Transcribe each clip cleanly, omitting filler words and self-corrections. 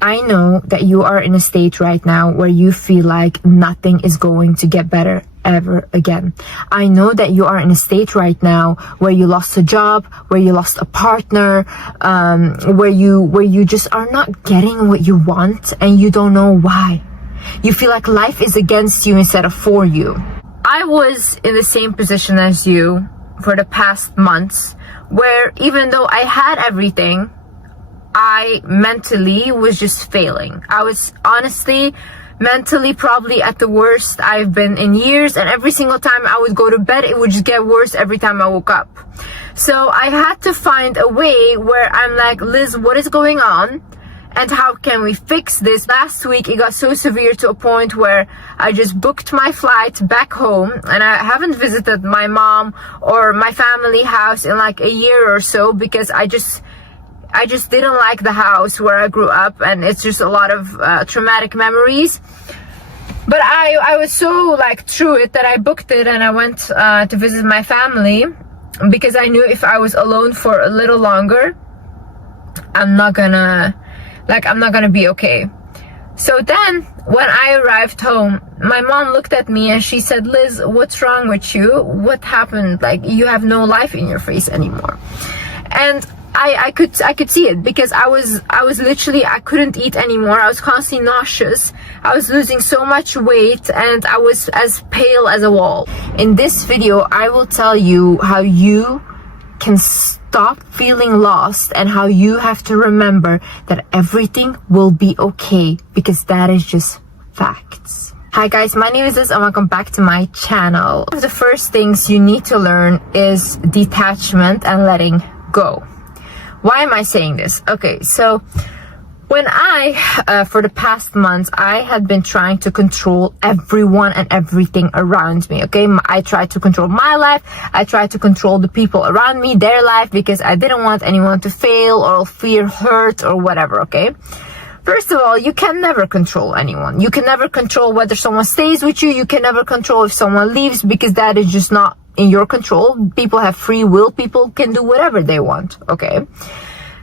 I know that you are in a state right now where you feel like nothing is going to get better ever again. I know that you are in a state right now where you lost a job, where you lost a partner, where you just are not getting what you want and you don't know why. You feel like life is against you instead of for you. I was in the same position as you for the past months, where even though I had everything, I mentally was just failing. I was honestly mentally probably at the worst I've been in years, and every single time I would go to bed it would just get worse every time I woke up. So I had to find a way where I'm like, Liz, what is going on and how can we fix this? Last week it got so severe to a point where I just booked my flight back home, and I haven't visited my mom or my family house in like a year or so, because I just didn't like the house where I grew up, and it's just a lot of traumatic memories. But I was so like through it that I booked it and I went to visit my family, because I knew if I was alone for a little longer, I'm not gonna be okay. So then when I arrived home, my mom looked at me and she said, Liz, what's wrong with you? What happened? Like, you have no life in your face anymore. And I could see it, because I was literally, I couldn't eat anymore. I was constantly nauseous. I was losing so much weight and I was as pale as a wall. In this video, I will tell you how you can stop feeling lost and how you have to remember that everything will be okay, because that is just facts. Hi guys, my name is Liz and welcome back to my channel. One of the first things you need to learn is detachment and letting go. Why am I saying this? Okay, so when for the past months, I had been trying to control everyone and everything around me, okay? I tried to control my life. I tried to control the people around me, their life, because I didn't want anyone to fail or feel hurt or whatever, okay? First of all, you can never control anyone. You can never control whether someone stays with you. You can never control if someone leaves, because that is just not in your control. People have free will. People can do whatever they want, okay?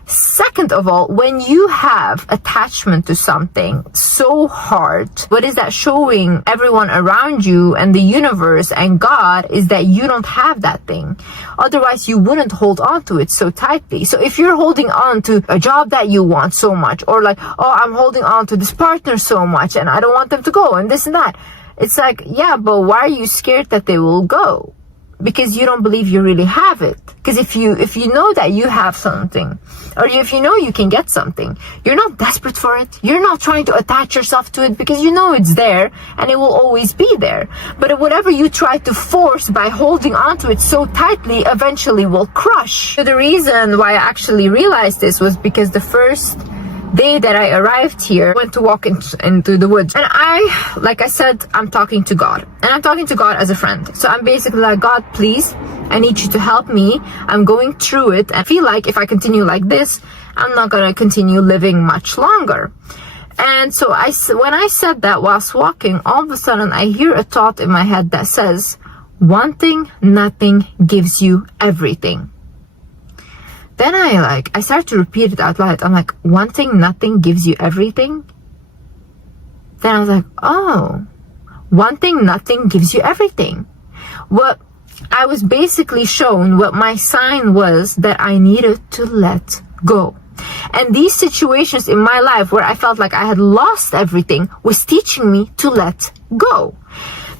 Second of all, when you have attachment to something so hard, what is that showing everyone around you and the universe and God is that you don't have that thing. Otherwise, you wouldn't hold on to it so tightly. So if you're holding on to a job that you want so much, or like, oh, I'm holding on to this partner so much and I don't want them to go and this and that. It's like, yeah, but why are you scared that they will go? Because you don't believe you really have it. Because if you know that you have something, or if you know you can get something, you're not desperate for it. You're not trying to attach yourself to it, because you know it's there and it will always be there. But whatever you try to force by holding onto it so tightly eventually will crush. So the reason why I actually realized this was because the first day that I arrived here, I went to walk into the woods, and like I said, I'm talking to God, and I'm talking to God as a friend. So I'm basically like, God, please, I need you to help me. I'm going through it. I feel like if I continue like this, I'm not gonna continue living much longer. And so when I said that whilst walking, all of a sudden I hear a thought in my head that says, wanting nothing gives you everything. Then I start to repeat it out loud. I'm like, wanting nothing gives you everything? Then I was like, oh, wanting nothing gives you everything. What I was basically shown, what my sign was, that I needed to let go. And these situations in my life where I felt like I had lost everything was teaching me to let go.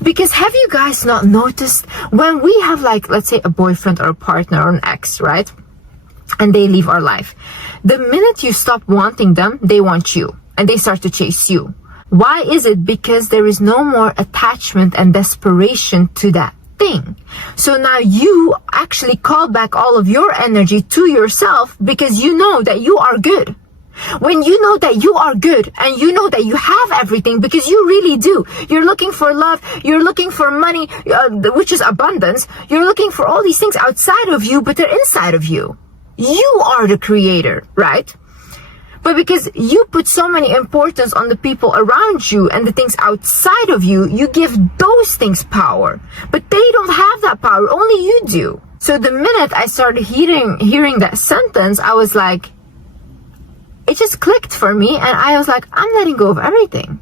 Because have you guys not noticed when we have, like, let's say a boyfriend or a partner or an ex, right? And they leave our life. The minute you stop wanting them, they want you and they start to chase you. Why is it? Because there is no more attachment and desperation to that thing. So now you actually call back all of your energy to yourself, because you know that you are good. When you know that you are good and you know that you have everything, because you really do. You're looking for love, you're looking for money, which is abundance. You're looking for all these things outside of you, but they're inside of you. You are the creator, right? But because you put so many importance on the people around you and the things outside of you, you give those things power. But they don't have that power, only you do. So the minute I started hearing that sentence, I was like, it just clicked for me, and I was like, I'm letting go of everything.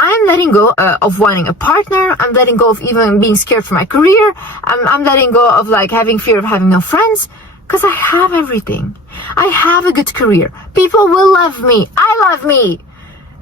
I'm letting go of wanting a partner. I'm letting go of even being scared for my career. I'm letting go of like having fear of having no friends, because I have everything. I have a good career. People will love me. I love me.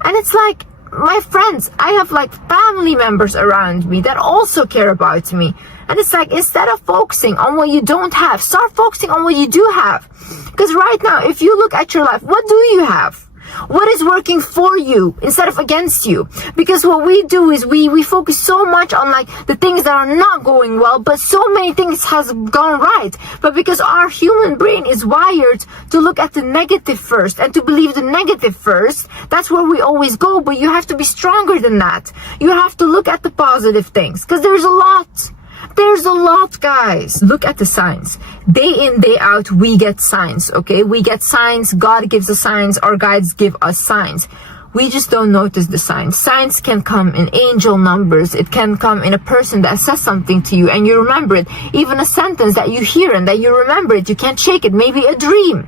And it's like, my friends, I have like family members around me that also care about me. And it's like, instead of focusing on what you don't have, start focusing on what you do have. Because right now, if you look at your life, what do you have? What is working for you instead of against you? Because what we do is we focus so much on like the things that are not going well, but so many things has gone right. But because our human brain is wired to look at the negative first and to believe the negative first, that's where we always go. But you have to be stronger than that. You have to look at the positive things, because there's a lot. There's a lot, guys. Look at the signs. Day in, day out, we get signs, okay? We get signs. God gives us signs. Our guides give us signs. We just don't notice the signs. Signs can come in angel numbers. It can come in a person that says something to you and you remember it. Even a sentence that you hear and that you remember it. You can't shake it. Maybe a dream.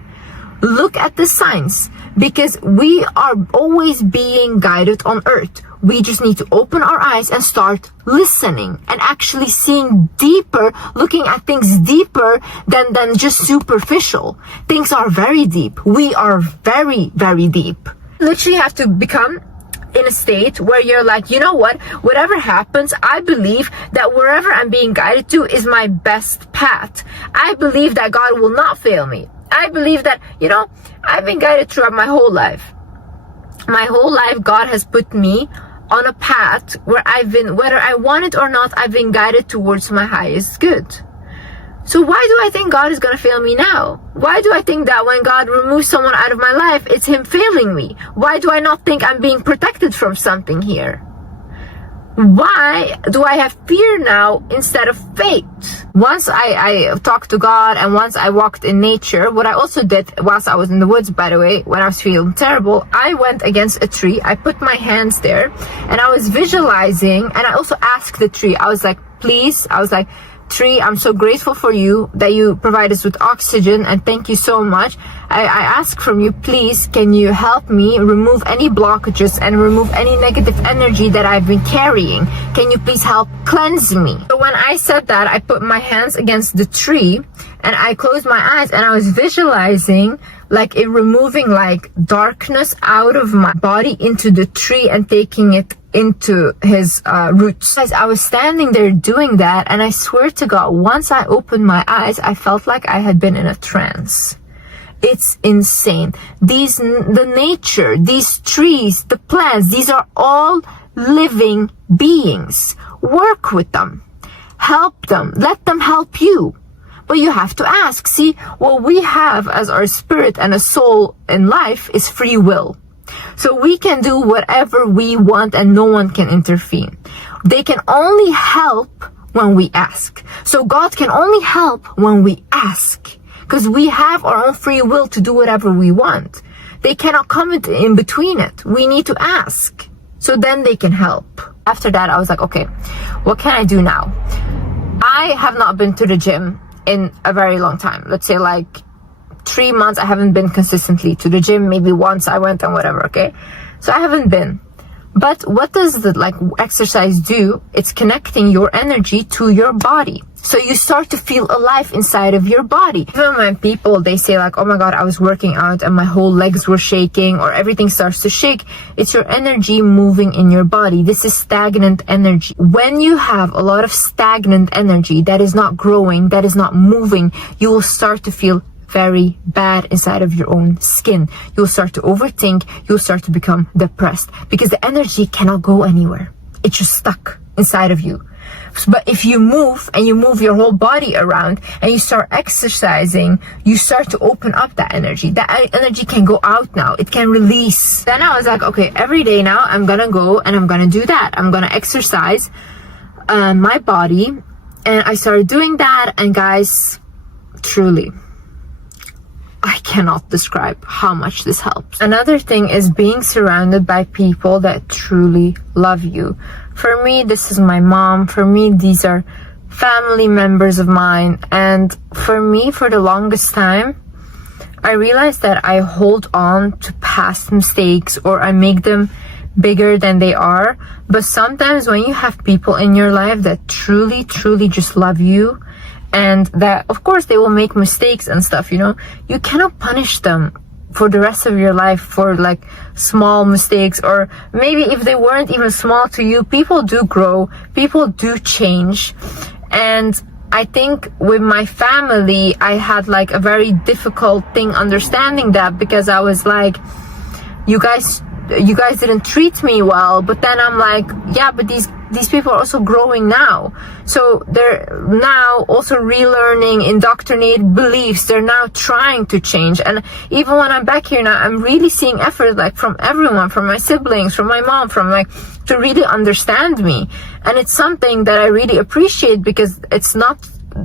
Look at the signs, because we are always being guided on earth. We just need to open our eyes and start listening and actually seeing deeper, looking at things deeper than just superficial. Things are very deep. We are very, very deep. You literally have to become in a state where you're like, you know what, whatever happens, I believe that wherever I'm being guided to is my best path. I believe that God will not fail me. I believe that, I've been guided throughout my whole life. My whole life, God has put me on a path where I've been, whether I want it or not, I've been guided towards my highest good. So why do I think God is going to fail me now? Why do I think that when God removes someone out of my life, it's Him failing me? Why do I not think I'm being protected from something here? Why do I have fear now instead of faith? Once I talked to God and once I walked in nature, what I also did whilst I was in the woods, by the way, when I was feeling terrible, I went against a tree. I put my hands there and I was visualizing, and I also asked the tree. I was like, please, tree, I'm so grateful for you that you provide us with oxygen, and thank you so much. I ask from you, please, can you help me remove any blockages and remove any negative energy that I've been carrying? Can you please help cleanse me? So when I said that, I put my hands against the tree and I closed my eyes and I was visualizing like it removing like darkness out of my body into the tree and taking it into his roots. Guys, I was standing there doing that, and I swear to God, once I opened my eyes, I felt like I had been in a trance. It's insane. The nature, these trees, the plants, these are all living beings. Work with them. Help them. Let them help you. But you have to ask. See, what we have as our spirit and a soul in life is free will. So we can do whatever we want and no one can intervene. They can only help when we ask. So God can only help when we ask. Because we have our own free will to do whatever we want. They cannot come in between it. We need to ask. So then they can help. After that, I was like, okay, what can I do now? I have not been to the gym in a very long time. Let's say like 3 months. I haven't been consistently to the gym. Maybe once I went and whatever, okay? So I haven't been. But what does the exercise do? It's connecting your energy to your body. So you start to feel alive inside of your body. Even when people, they say like, oh my God, I was working out and my whole legs were shaking or everything starts to shake. It's your energy moving in your body. This is stagnant energy. When you have a lot of stagnant energy that is not growing, that is not moving, you will start to feel very bad inside of your own skin. You'll start to overthink. You'll start to become depressed because the energy cannot go anywhere. It's just stuck inside of you. But if you move and you move your whole body around and you start exercising, you start to open up that energy. That energy can go out now. It can release. Then I was like, okay, every day now I'm gonna go and I'm gonna do that. I'm gonna exercise my body. And I started doing that, and guys, truly, I cannot describe how much this helps. Another thing is being surrounded by people that truly love you. For me, this is my mom. For me, these are family members of mine. And for me, for the longest time, I realize that I hold on to past mistakes or I make them bigger than they are. But sometimes when you have people in your life that truly just love you, and that of course they will make mistakes and stuff, you cannot punish them for the rest of your life for like small mistakes, or maybe if they weren't even small to you. People do grow, people do change. And I think with my family, I had like a very difficult thing understanding that, because I was like, you guys didn't treat me well. But then I'm like, yeah, but these people are also growing now. So they're now also relearning indoctrinated beliefs. They're now trying to change. And even when I'm back here now, I'm really seeing effort like from everyone, from my siblings, from my mom, from like, to really understand me. And it's something that I really appreciate, because it's not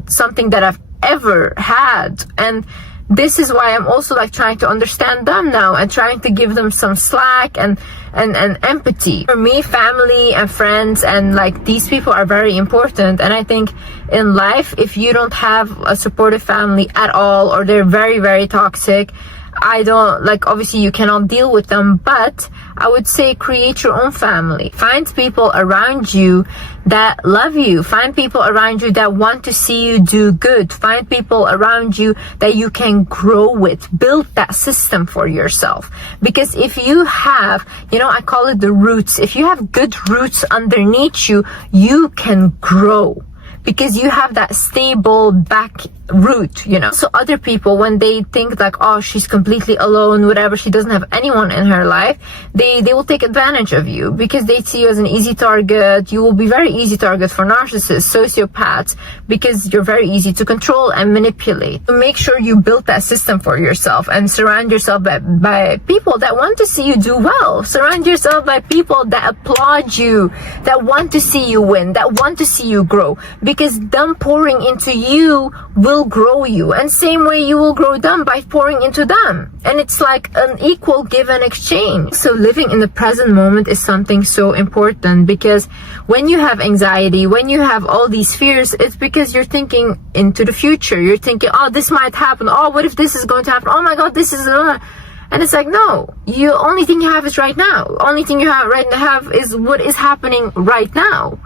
something that I've ever had. And this is why I'm also like trying to understand them now and trying to give them some slack and empathy. For me, family and friends and like these people are very important. And I think in life, if you don't have a supportive family at all, or they're very toxic, I don't like, obviously you cannot deal with them, but I would say create your own family. Find people around you that love you. Find people around you that want to see you do good. Find people around you that you can grow with. Build that system for yourself. Because if you have, I call it the roots. If you have good roots underneath you, you can grow. Because you have that stable back root, So other people, when they think like, oh, she's completely alone, whatever, she doesn't have anyone in her life, they will take advantage of you, because they see you as an easy target. You will be very easy target for narcissists, sociopaths, because you're very easy to control and manipulate. So make sure you build that system for yourself and surround yourself by people that want to see you do well. Surround yourself by people that applaud you, that want to see you win, that want to see you grow, because them pouring into you will grow you, and same way you will grow them by pouring into them. And it's like an equal give and exchange. So living in the present moment is something so important, because when you have anxiety, when you have all these fears, it's because you're thinking into the future. You're thinking, oh, this might happen. Oh, what if this is going to happen? Oh my God, this is and it's like, no, the only thing you have is right now. Only thing you have right now is what is happening right now.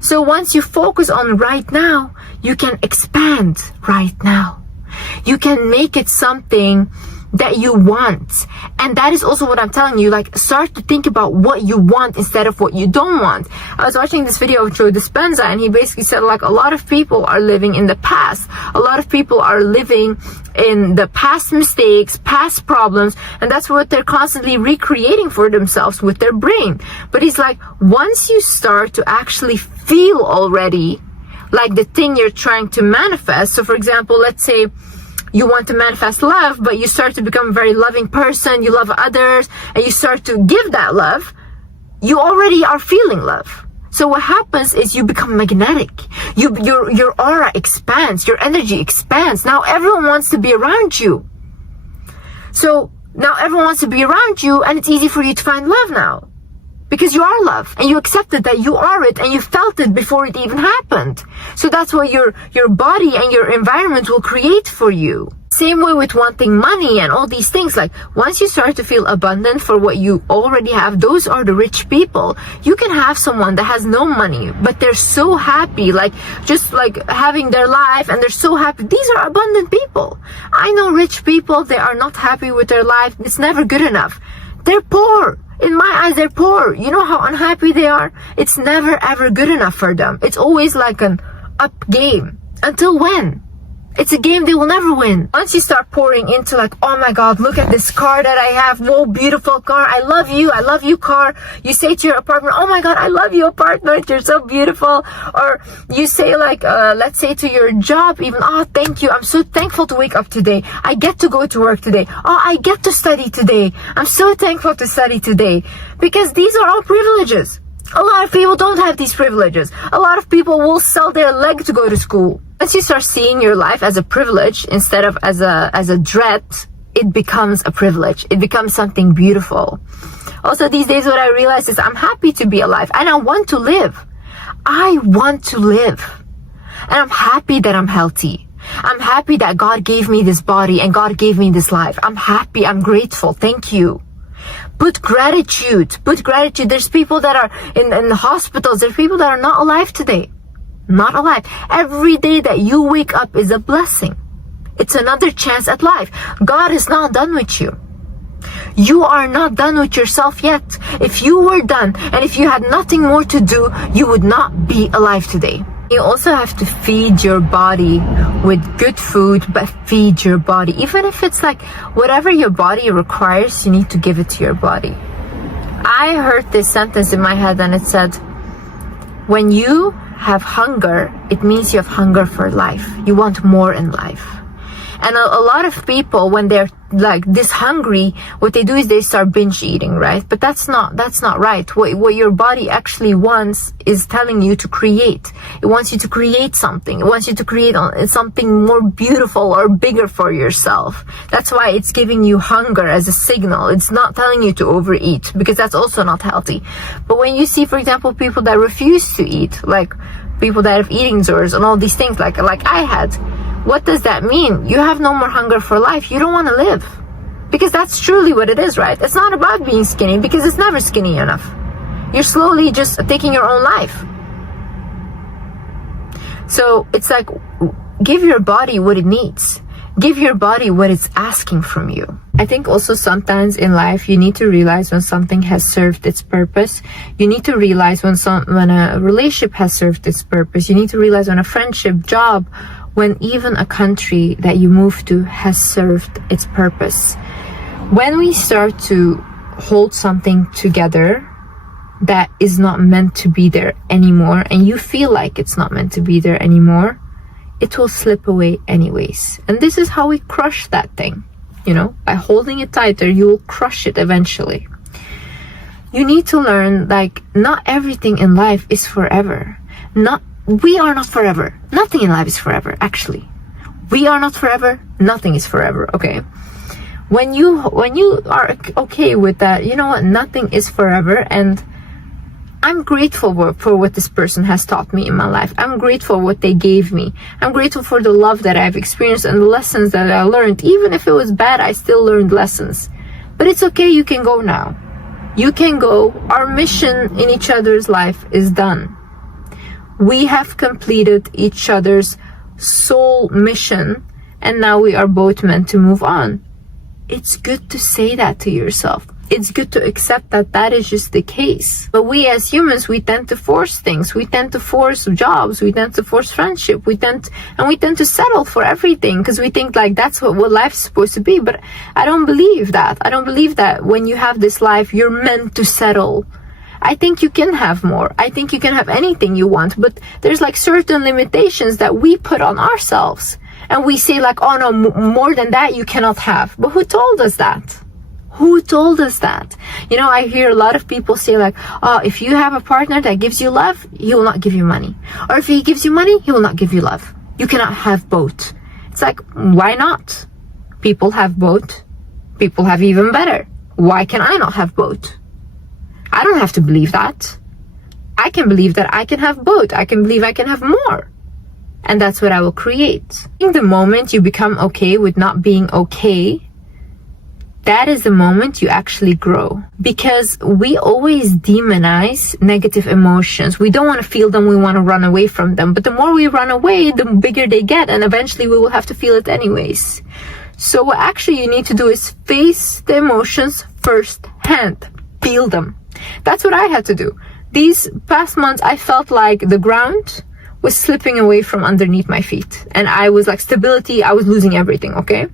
So once you focus on right now, you can expand right now. You can make it something that you want. And that is also what I'm telling you, like, start to think about what you want instead of what you don't want. I was watching this video of Joe Dispenza, and he basically said, like, a lot of people are living in the past. A lot of people are living in the past mistakes, past problems, and that's what they're constantly recreating for themselves with their brain. But he's like, once you start to actually feel already like the thing you're trying to manifest. So for example, let's say you want to manifest love, but you start to become a very loving person, you love others, and you start to give that love, you already are feeling love. So what happens is you become magnetic. Your aura expands, your energy expands. Now everyone wants to be around you. So now everyone wants to be around you, and it's easy for you to find love now. Because you are love, and you accepted that you are it, and you felt it before it even happened. So that's what your body and your environment will create for you. Same way with wanting money and all these things. Like, once you start to feel abundant for what you already have, those are the rich people. You can have someone that has no money, but they're so happy, like just like having their life, and they're so happy. These are abundant people. I know rich people, they are not happy with their life. It's never good enough. They're poor. In my eyes, they're poor. You know how unhappy they are? It's never ever good enough for them. It's always like an up game. Until when? It's a game they will never win. Once you start pouring into like, oh my God, look at this car that I have. Whoa, beautiful car. I love you car. You say to your apartment, oh my God, I love you apartment. You're so beautiful. Or you say like, let's say to your job even, oh, thank you. I'm so thankful to wake up today. I get to go to work today. Oh, I get to study today. I'm so thankful to study today. Because these are all privileges. A lot of people don't have these privileges. A lot of people will sell their leg to go to school. Once you start seeing your life as a privilege instead of as a dread, it becomes a privilege. It becomes something beautiful. Also, these days what I realize is I'm happy to be alive, and I want to live. I want to live. And I'm happy that I'm healthy. I'm happy that God gave me this body and God gave me this life. I'm happy. I'm grateful. Thank you. Put gratitude. Put gratitude. There's people that are in the hospitals. There's people that are not alive today. Not alive. Every day that you wake up is a blessing. It's another chance at life. God is not done with you. You are not done with yourself yet. If you were done and if you had nothing more to do, you would not be alive today. You also have to feed your body with good food, but feed your body. Even if it's like whatever your body requires, you need to give it to your body. I heard this sentence in my head and it said, when you have hunger, it means you have hunger for life. You want more in life. And a lot of people, when they're like this hungry, what they do is they start binge eating, right? But that's not right. What your body actually wants is telling you to create. It wants you to create something. It wants you to create something more beautiful or bigger for yourself. That's why it's giving you hunger as a signal. It's not telling you to overeat, because that's also not healthy. But when you see, for example, people that refuse to eat, like people that have eating disorders and all these things, like I had, what does that mean? You have no more hunger for life. You don't want to live. Because that's truly what it is, right? It's not about being skinny, because it's never skinny enough. You're slowly just taking your own life. So it's like, give your body what it needs. Give your body what it's asking from you. I think also sometimes in life you need to realize when something has served its purpose. You need to realize when a relationship has served its purpose. You need to realize when a friendship, job, when even a country that you move to has served its purpose. When we start to hold something together that is not meant to be there anymore, and you feel like it's not meant to be there anymore, it will slip away anyways. And this is how we crush that thing. You know, by holding it tighter, you will crush it eventually. You need to learn, like, not everything in life is forever. We are not forever. Nothing in life is forever, actually. We are not forever. Nothing is forever, okay? When you are okay with that, you know what? Nothing is forever, and I'm grateful for what this person has taught me in my life. I'm grateful for what they gave me. I'm grateful for the love that I've experienced and the lessons that I learned. Even if it was bad, I still learned lessons. But it's okay, you can go now. You can go. Our mission in each other's life is done. We have completed each other's soul mission, and now we are both meant to move on. It's good to say that to yourself. It's good to accept that that is just the case. But we as humans, we tend to force things. We tend to force jobs. We tend to force friendship. We tend to settle for everything because we think like that's what life's supposed to be. But I don't believe that. I don't believe that when you have this life, you're meant to settle. I think you can have more. I think you can have anything you want, but there's like certain limitations that we put on ourselves. And we say like, oh no, more than that you cannot have. But who told us that? Who told us that? You know, I hear a lot of people say like, oh, if you have a partner that gives you love, he will not give you money. Or if he gives you money, he will not give you love. You cannot have both. It's like, why not? People have both. People have even better. Why can I not have both? I don't have to believe that. I can believe that I can have both. I can believe I can have more. And that's what I will create. In the moment you become okay with not being okay, that is the moment you actually grow. Because we always demonize negative emotions. We don't want to feel them, we want to run away from them. But the more we run away, the bigger they get, and eventually we will have to feel it anyways. So what actually you need to do is face the emotions firsthand. Feel them. That's what I had to do. These past months, I felt like the ground was slipping away from underneath my feet. And I was like stability, I was losing everything, okay?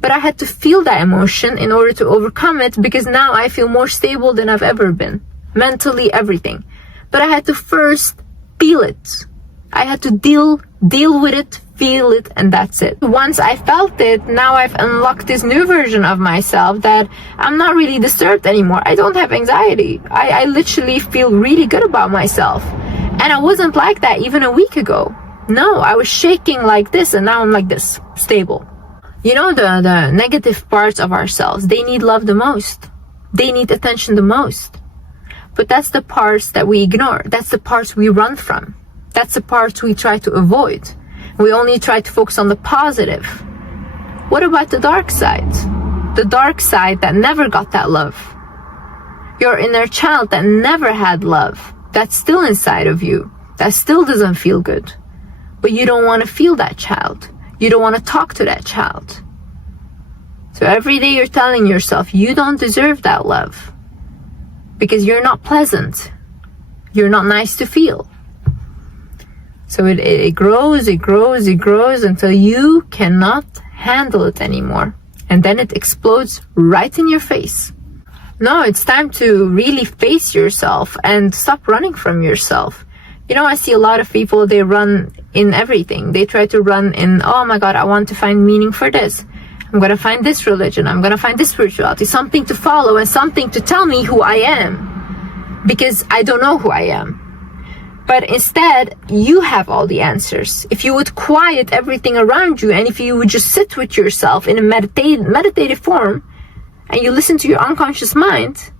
But I had to feel that emotion in order to overcome it, because now I feel more stable than I've ever been. Mentally, everything. But I had to first feel it. I had to deal with it, feel it, and that's it. Once I felt it, now I've unlocked this new version of myself that I'm not really disturbed anymore. I don't have anxiety. I literally feel really good about myself. And I wasn't like that even a week ago. No, I was shaking like this, and now I'm like this, stable. You know, the negative parts of ourselves, they need love the most. They need attention the most. But that's the parts that we ignore. That's the parts we run from. That's the parts we try to avoid. We only try to focus on the positive. What about the dark side? The dark side that never got that love. Your inner child that never had love. That's still inside of you. That still doesn't feel good. But you don't want to feel that child. You don't want to talk to that child. So every day you're telling yourself you don't deserve that love. Because you're not pleasant. You're not nice to feel. So it grows until you cannot handle it anymore. And then it explodes right in your face. No, it's time to really face yourself and stop running from yourself. You know, I see a lot of people, they run in everything. They try to run in, oh my God, I want to find meaning for this. I'm going to find this religion. I'm going to find this spirituality. Something to follow and something to tell me who I am. Because I don't know who I am. But instead, you have all the answers. If you would quiet everything around you, and if you would just sit with yourself in a meditative form, and you listen to your unconscious mind,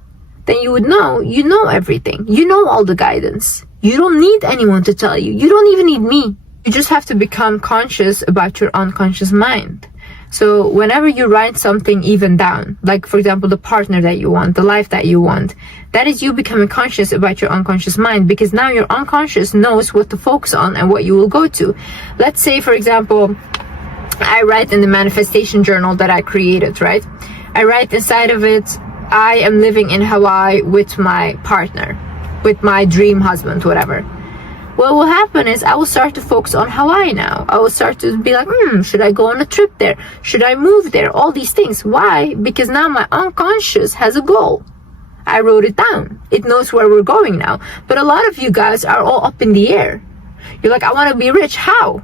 then you would know, you know everything. You know all the guidance. You don't need anyone to tell you. You don't even need me. You just have to become conscious about your unconscious mind. So whenever you write something even down, like for example, the partner that you want, the life that you want, that is you becoming conscious about your unconscious mind, because now your unconscious knows what to focus on and what you will go to. Let's say, for example, I write in the manifestation journal that I created, right? I write inside of it, I am living in Hawaii with my partner, with my dream husband, whatever. What will happen is I will start to focus on Hawaii now. I will start to be like, should I go on a trip there? Should I move there? All these things. Why? Because now my unconscious has a goal. I wrote it down. It knows where we're going now. But a lot of you guys are all up in the air. You're like, I want to be rich. How?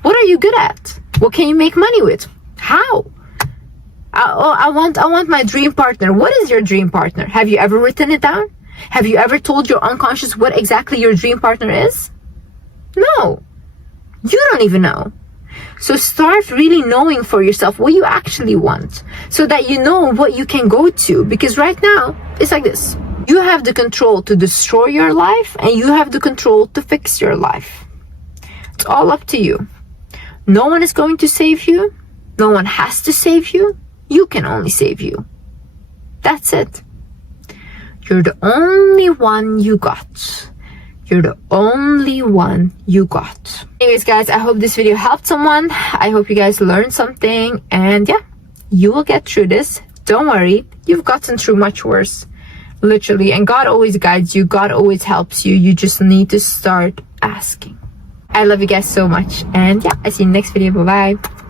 What are you good at? What can you make money with? How? I want my dream partner. What is your dream partner? Have you ever written it down? Have you ever told your unconscious what exactly your dream partner is? No. You don't even know. So start really knowing for yourself what you actually want, so that you know what you can go to. Because right now, it's like this. You have the control to destroy your life, and you have the control to fix your life. It's all up to you. No one is going to save you. No one has to save you. You can only save you. That's it. You're the only one you got. You're the only one you got. Anyways, guys, I hope this video helped someone. I hope you guys learned something. And yeah, you will get through this. Don't worry. You've gotten through much worse. Literally. And God always guides you. God always helps you. You just need to start asking. I love you guys so much. And yeah, I see you in the next video. Bye-bye.